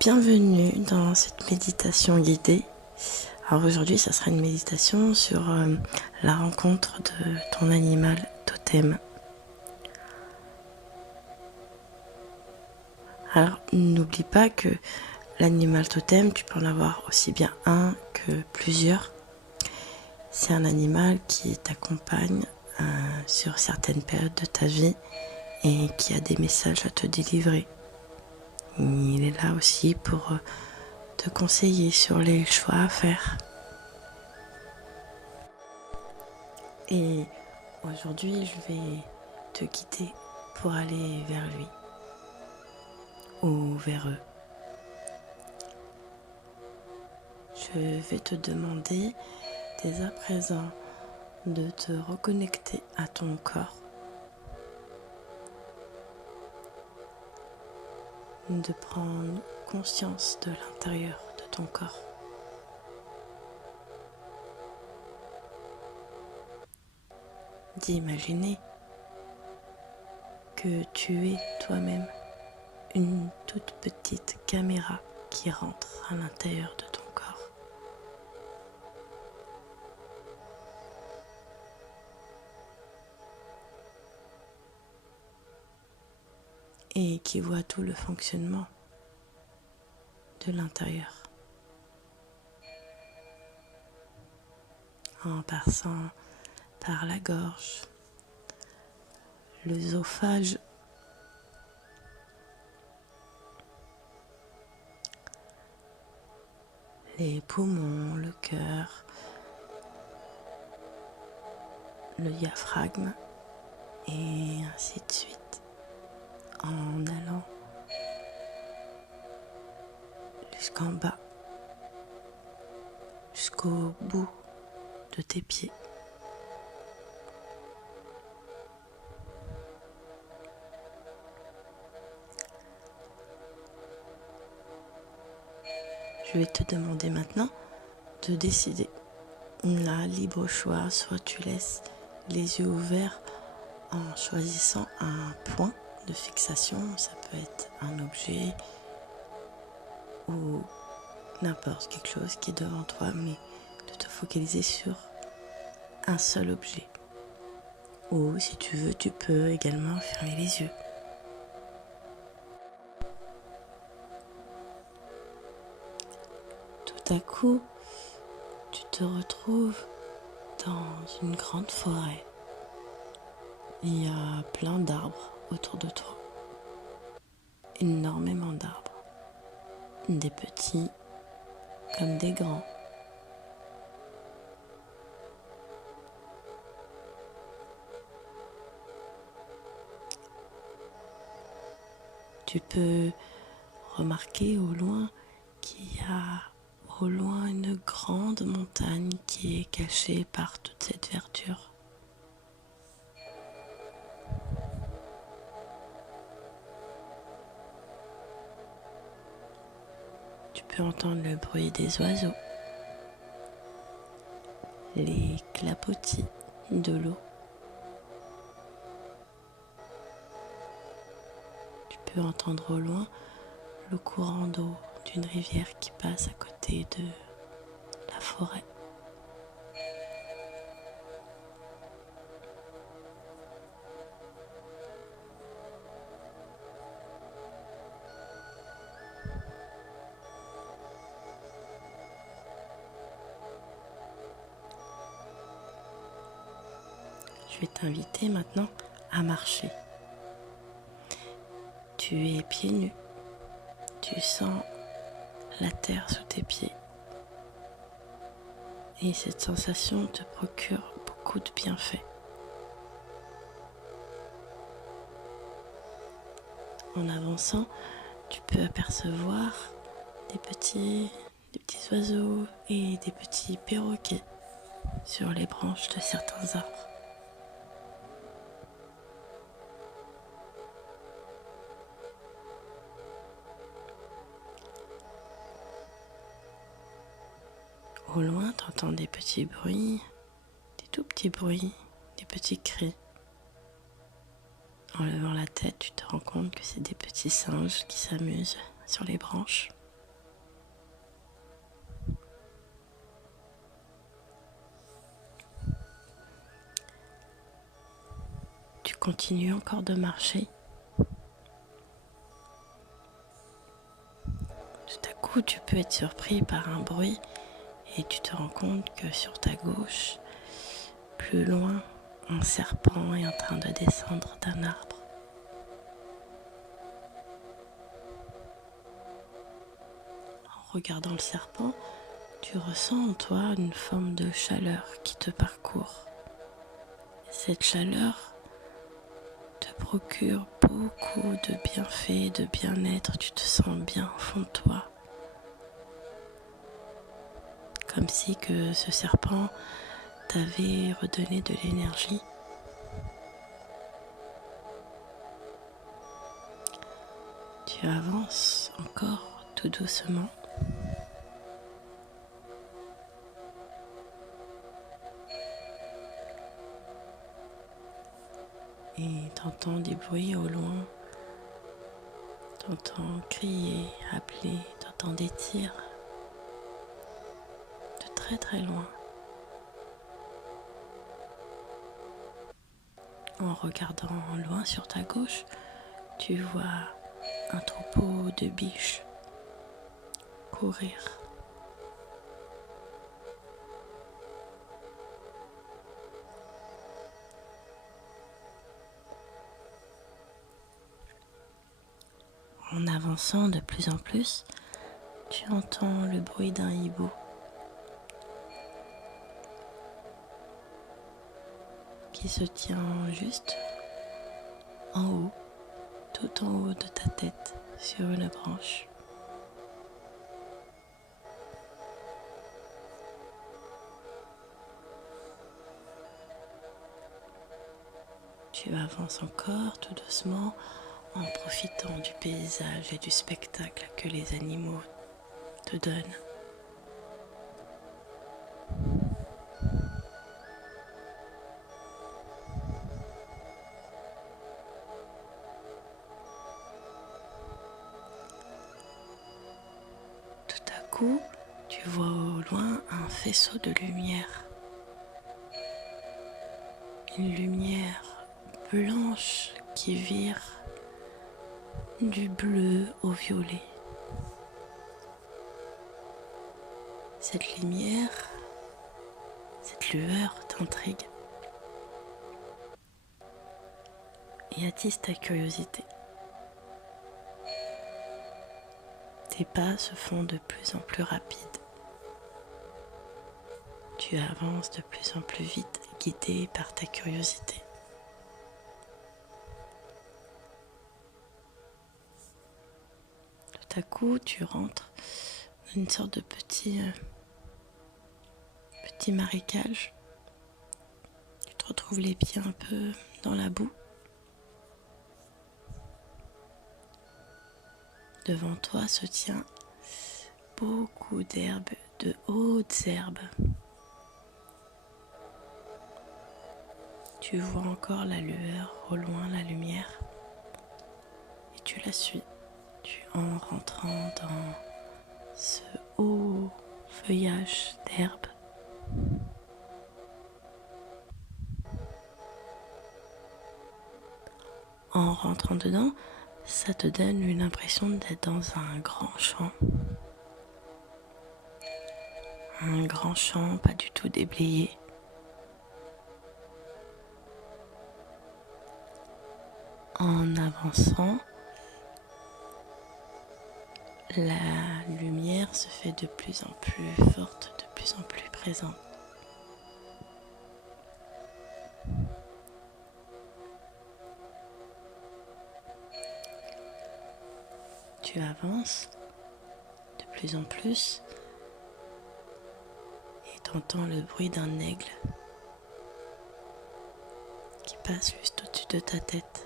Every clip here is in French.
Bienvenue dans cette méditation guidée. Alors aujourd'hui, ça sera une méditation sur la rencontre de ton animal totem. Alors n'oublie pas que l'animal totem, tu peux en avoir aussi bien un que plusieurs. C'est un animal qui t'accompagne sur certaines périodes de ta vie et qui a des messages à te délivrer. Il est là aussi pour te conseiller sur les choix à faire. Et aujourd'hui, je vais te guider pour aller vers lui ou vers eux. Je vais te demander dès à présent de te reconnecter à ton corps, de prendre conscience de l'intérieur de ton corps. D'imaginer que tu es toi-même une toute petite caméra qui rentre à l'intérieur de ton corps. Et qui voit tout le fonctionnement de l'intérieur. En passant par la gorge, l'œsophage, les poumons, le cœur, le diaphragme et ainsi de suite, en allant jusqu'en bas, jusqu'au bout de tes pieds. Je vais te demander maintenant de décider. Là, libre choix, soit tu laisses les yeux ouverts en choisissant un point de fixation, ça peut être un objet ou n'importe quelque chose qui est devant toi, mais de te focaliser sur un seul objet. Ou si tu veux, tu peux également fermer les yeux. Tout à coup, tu te retrouves dans une grande forêt. Il y a plein d'arbres autour de toi. Énormément d'arbres. Des petits comme des grands. Tu peux remarquer au loin qu'il y a au loin une grande montagne qui est cachée par toute cette verdure. Tu peux entendre le bruit des oiseaux, les clapotis de l'eau. Tu peux entendre au loin le courant d'eau d'une rivière qui passe à côté de la forêt. Je vais t'inviter maintenant à marcher. Tu es pieds nus. Tu sens la terre sous tes pieds. Et cette sensation te procure beaucoup de bienfaits. En avançant, tu peux apercevoir des petits oiseaux et des petits perroquets sur les branches de certains arbres. Au loin, tu entends des petits bruits, des tout petits bruits, des petits cris. En levant la tête, tu te rends compte que c'est des petits singes qui s'amusent sur les branches. continues encore de marcher. Tout à coup, tu peux être surpris par un bruit et tu te rends compte que sur ta gauche, plus loin, un serpent est en train de descendre d'un arbre. En regardant le serpent, tu ressens en toi une forme de chaleur qui te parcourt. Cette chaleur te procure beaucoup de bienfaits, de bien-être, tu te sens bien au fond de toi. Comme si que ce serpent t'avait redonné de l'énergie. Tu avances encore tout doucement. Et t'entends des bruits au loin. T'entends crier, appeler, t'entends des tirs de très très loin. En regardant loin sur ta gauche, tu vois un troupeau de biches courir. En avançant de plus en plus, tu entends le bruit d'un hibou qui se tient juste en haut, tout en haut de ta tête, sur une branche. Tu avances encore tout doucement en profitant du paysage et du spectacle que les animaux te donnent. Tout à coup, tu vois au loin un faisceau de lumière. Une lumière blanche qui vire du bleu au violet. Cette lumière, cette lueur t'intrigue et attise ta curiosité. Tes pas se font de plus en plus rapides. Tu avances de plus en plus vite, guidé par ta curiosité. Tout à coup, tu rentres dans une sorte de petit marécage. Tu te retrouves les pieds un peu dans la boue. Devant toi se tient beaucoup d'herbes, de hautes herbes. Tu vois encore la lueur, au loin la lumière, et tu la suis. En rentrant dans ce haut feuillage d'herbe. En rentrant dedans, ça te donne une impression d'être dans un grand champ. Un grand champ pas du tout déblayé. En avançant, la lumière se fait de plus en plus forte, de plus en plus présente. Tu avances de plus en plus et t'entends le bruit d'un aigle qui passe juste au-dessus de ta tête.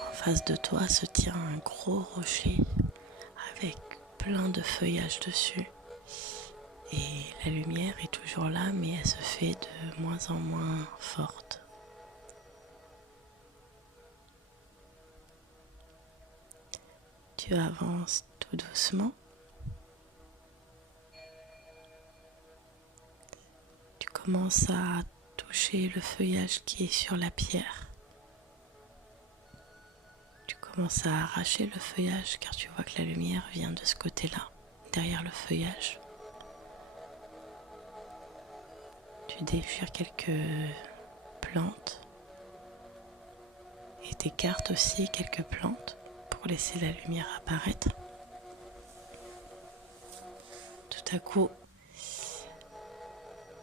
En face de toi se tient un gros rocher avec plein de feuillage dessus. Et la lumière est toujours là, mais elle se fait de moins en moins forte. Tu avances tout doucement commences à toucher le feuillage qui est sur la pierre. Tu commences à arracher le feuillage car tu vois que la lumière vient de ce côté-là, derrière le feuillage. Tu déchires quelques plantes et t'écartes aussi quelques plantes pour laisser la lumière apparaître. Tout à coup,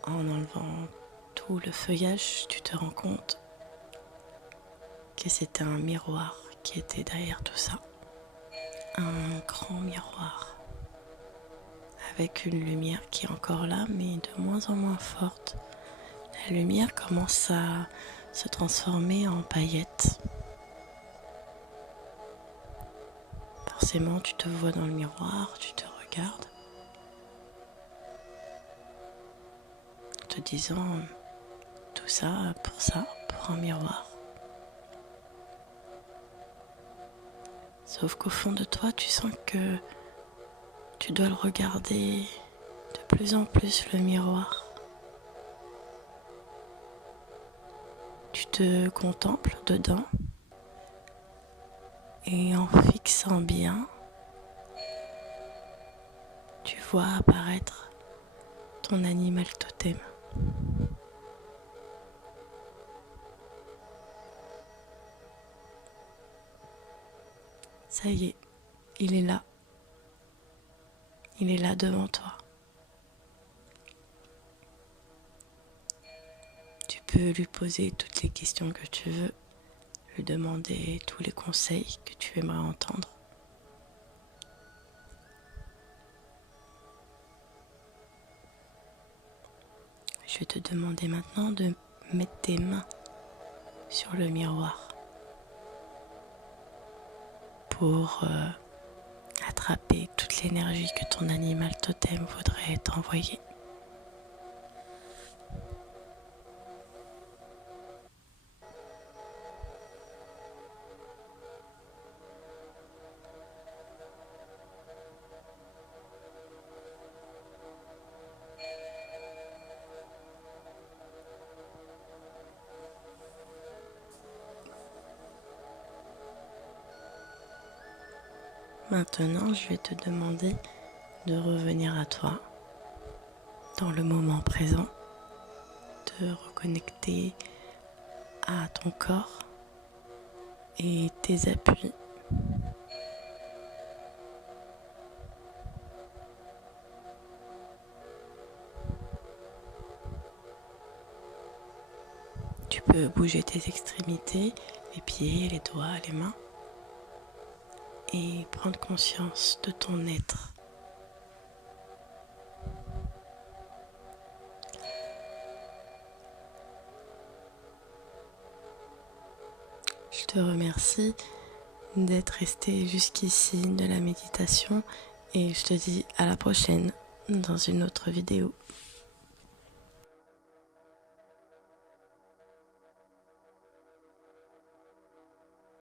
en enlevant tout le feuillage, tu te rends compte que c'était un miroir qui était derrière tout ça. Un grand miroir avec une lumière qui est encore là mais de moins en moins forte. La lumière commence à se transformer en paillettes. Forcément, tu te vois dans le miroir, tu te regardes, te disant tout ça, pour un miroir. Sauf qu'au fond de toi, tu sens que tu dois le regarder de plus en plus, le miroir. Tu te contemples dedans et en fixant bien, tu vois apparaître ton animal totem. Ça y est, il est là. Il est là devant toi. Tu peux lui poser toutes les questions que tu veux, lui demander tous les conseils que tu aimerais entendre. Je vais te demander maintenant de mettre tes mains sur le miroir pour attraper toute l'énergie que ton animal totem voudrait t'envoyer. Maintenant, je vais te demander de revenir à toi, dans le moment présent, de reconnecter à ton corps et tes appuis. Tu peux bouger tes extrémités, les pieds, les doigts, les mains et prendre conscience de ton être. Je te remercie d'être resté jusqu'ici de la méditation et je te dis à la prochaine dans une autre vidéo.